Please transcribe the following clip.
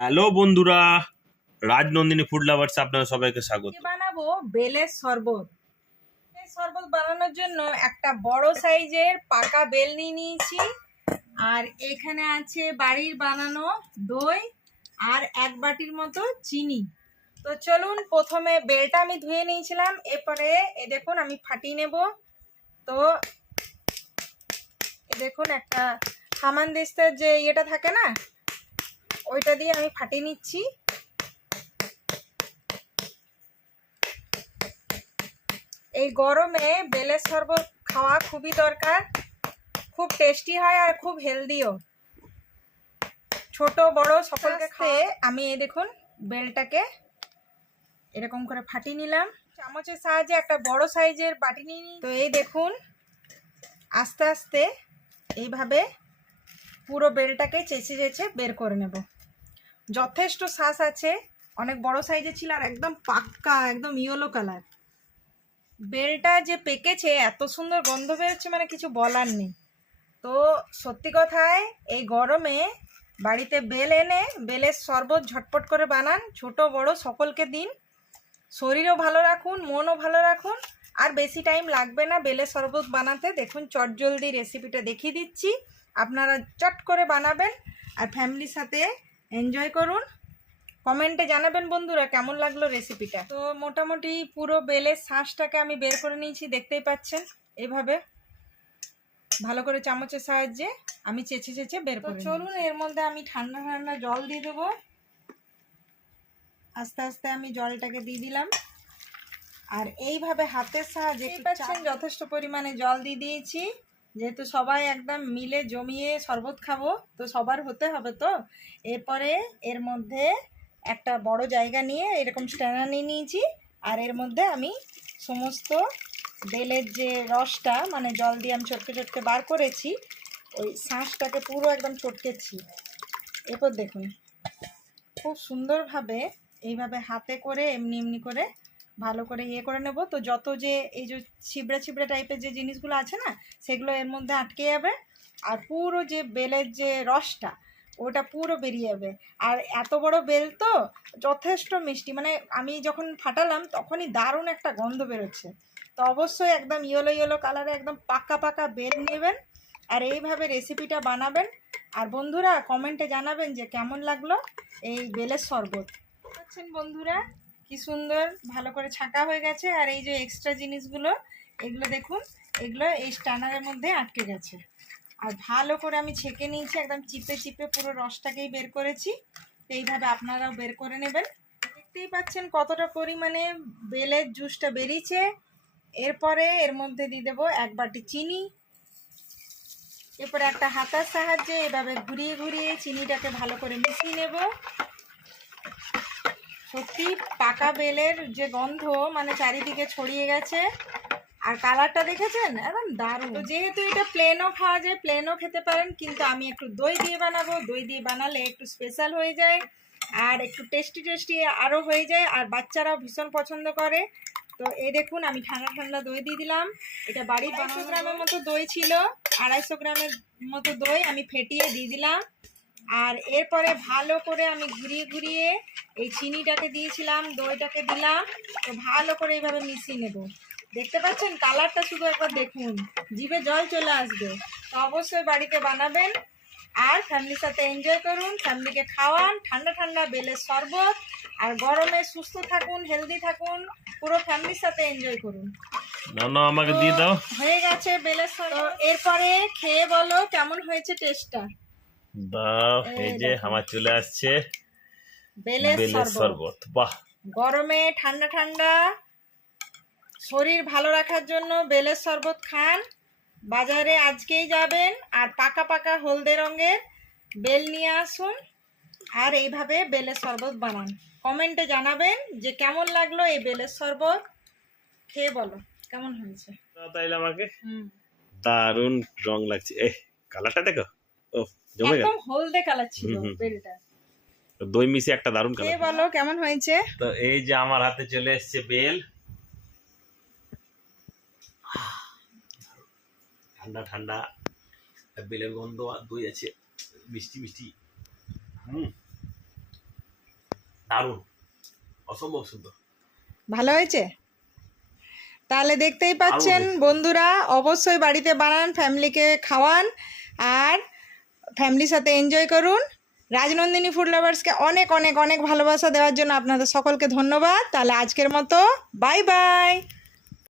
Hello বন্ধুরা, Rajnandini food lovers আপনারা সবাইকে স্বাগত। বানাবো বেলের শরবত। এই শরবত বানানোর জন্য একটা বড় সাইজের পাকা বেল নিয়ে নিয়েছি, আর এখানে আছে বাড়ির বানানো দই আর এক বাটির মতো চিনি। তো চলুন, প্রথমে বেলটা আমি ধুয়ে নিয়েছিলাম, এরপরে এ দেখুন আমি ফাটিয়ে নেব। তো এ দেখুন একটা হামানদিস্তার যে ইয়েটা থাকে না, ওইটা দিয়ে আমি ফাটিয়ে নিচ্ছি। এই গরমে বেলের শরবত খাওয়া খুবই দরকার, খুব টেস্টি হয় আর খুব হেলদিও। ছোট বড় সকলকে খেয়ে আমি এই দেখুন বেলটাকে এরকম করে ফাটিয়ে নিলাম। চামচের সাহায্যে একটা বড় সাইজের বাটি নিয়ে নিই। তো এই দেখুন আস্তে আস্তে এইভাবে পুরো বেলটাকে চেঁচে চেঁচে বের করে নেব। যথেষ্ট শ্বাস আছে, অনেক বড় সাইজে ছিল আর একদম পাক্কা, একদম ইয়েলো কালার। বেলটা যে পেকেছে, এত সুন্দর গন্ধ বেরোচ্ছে, মানে কিছু বলার নেই। তো সত্যি কথায় এই গরমে বাড়িতে বেল এনে বেলের শরবত ঝটপট করে বানান, ছোট বড় সকলকে দিন। শরীরও ভালো রাখুন, মনও ভালো রাখুন, আর বেশি টাইম লাগবে না বেলের শরবত বানাতে। দেখুন চটজলদি রেসিপিটা দেখিয়ে দিচ্ছি, আপনারা চট করে বানাবেন আর ফ্যামিলির সাথে এনজয় করুন। কমেন্টে জানাবেন বন্ধুরা কেমন লাগলো রেসিপিটা। তো মোটামুটি পুরো বেলের শাঁসটাকে আমি বের করে নিয়েছি, দেখতেই পাচ্ছেন। এইভাবে ভালো করে চামচের সাহায্যে আমি চেঁচে চেঁচে বের করে চলুন, এর মধ্যে আমি ঠান্ডা ঠান্ডা জল দিয়ে দেবো। আস্তে আস্তে আমি জলটাকে দিয়ে দিলাম, আর এইভাবে হাতের সাহায্যে পাচ্ছেন যথেষ্ট পরিমাণে জল দিয়ে দিয়েছি। যেহেতু সবাই একদম মিলে জমিয়ে শরবত খাবো, তো সবার হতে হবে। তো এরপরে এর মধ্যে একটা বড় জায়গা নিয়ে এরকম স্ট্যানার নিয়ে নিয়েছি, আর এর মধ্যে আমি সমস্ত বেলের যে রসটা, মানে জল দিয়ে আমি চটকে চটকে বার করেছি, ওই শাঁসটাকে পুরো একদম চটকেছি। এরপর দেখুন খুব সুন্দরভাবে এইভাবে হাতে করে এমনি এমনি করে ভালো করে ইয়ে করে নেব। তো যত যে এই যে ছিবড়া ছিবড়া টাইপের যে জিনিসগুলো আছে না, সেগুলো এর মধ্যে আটকে যাবে, আর পুরো যে বেলের যে রসটা ওটা পুরো বেরিয়ে যাবে। আর এত বড় বেল তো যথেষ্ট মিষ্টি, মানে আমি যখন ফাটালাম তখনই দারুণ একটা গন্ধ বেরোচ্ছে। তো অবশ্যই একদম ইয়েলো ইয়েলো কালারে একদম পাকা পাকা বেল নেবেন আর এইভাবে রেসিপিটা বানাবেন। আর বন্ধুরা কমেন্টে জানাবেন যে কেমন লাগলো এই বেলের শরবত। পাচ্ছেন বন্ধুরা কি সুন্দর ভালো করে ছাঁকা হয়ে গেছে, আর এই যে এক্সট্রা জিনিসগুলো এগুলো দেখুন, এগুলো এই স্ট্যানারের মধ্যে আটকে গেছে। আর ভালো করে আমি ছেঁকে নিয়েছি, একদম চিপে চিপে পুরো রসটাকেই বের করেছি। তো এইভাবে আপনারাও বের করে নেবেন। দেখতেই পাচ্ছেন কতটা পরিমাণে বেলের জুসটা বেরিয়েছে। এরপরে এর মধ্যে দিয়ে দেবো এক বাটি চিনি। এরপরে একটা হাতার সাহায্যে এভাবে ঘুরিয়ে ঘুরিয়ে চিনিটাকে ভালো করে মিশিয়ে নেব। সত্যি পাকা বেলের যে গন্ধ মানে চারিদিকে ছড়িয়ে গেছে, আর কালারটা দেখেছেন একদম দারুণ। তো যেহেতু এটা প্লেনও খাওয়া যায়, প্লেনও খেতে পারেন, কিন্তু আমি একটু দই দিয়ে বানাবো। দই দিয়ে বানালে একটু স্পেশাল হয়ে যায় আর একটু টেস্টি টেস্টি আরও হয়ে যায়, আর বাচ্চারাও ভীষণ পছন্দ করে। তো এই দেখুন আমি ঠান্ডা ঠান্ডা দই দিয়ে দিলাম। এটা বাড়ির 200 গ্রামের মতো দই ছিল, 250 গ্রামের মতো দই আমি ফেটিয়ে দিয়ে দিলাম। আর এরপরে ভালো করে আমি ঘুরিয়ে ঘুরিয়ে এই চিনিটাকে দিয়েছিলাম, দইটাকে দিলাম। তো ভালো করে এইভাবে মিশিয়ে নেব। দেখতে পাচ্ছেন কালারটা শুধু একবার দেখুন, জিভে জল চলে আসবে। তো অবশ্যই বাড়িতে বানাবেন আর ফ্যামিলির সাথে এনজয় করুন, ফ্যামিলিকে খাওয়ান ঠান্ডা ঠান্ডা বেলের শরবত। আর গরমে সুস্থ থাকুন, হেলদি থাকুন, পুরো ফ্যামিলির সাথে এনজয় করুন। না আমাকে দিয়ে দাও। হয়ে গেছে বেলের শরবত। এরপরে খেয়ে বলো কেমন হয়েছে টেস্টটা। দাও, এই যে আমার চলে আসছে বেলের শরবত। বাহ, গরমে ঠান্ডা ঠান্ডা শরীর ভালো রাখার জন্য বেলের শরবত খান। বাজারে আজকেই যাবেন আর পাকা পাকা হলদে রঙের বেল নিয়ে আসুন, আর এইভাবে বেলের শরবত বানান। কমেন্টে জানাবেন যে কেমন লাগলো এই বেলের শরবত। খেয়ে বলো কেমন হয়েছে। তাইলে আমাকে দারুণ রং লাগছে। কালারটা দেখো, ও জমে গেল, একদম হলদে কালার ছিল বেলটা। দই মিশে একটা দারুণ কালার। খেয়ে বলো কেমন হয়েছে। তো এই যে আমার হাতে চলে এসেছে বেল, ঠান্ডা ঠান্ডা বেলের গন্ধ আর দই আছে মিষ্টি মিষ্টি। দারুণ, অসম্ভব সুন্দর। ভালো হয়েছে? তাহলে দেখতেই পাচ্ছেন বন্ধুরা, অবশ্যই বাড়িতে বানান, ফ্যামিলিকে খাওয়ান আর ফ্যামিলির সাথে এনজয় করুন। রাজনন্দিনী ফুড লাভার্সকে অনেক অনেক অনেক ভালোবাসা দেওয়ার জন্য আপনাদের সকলকে ধন্যবাদ। তাহলে আজকের মতো বাই বাই।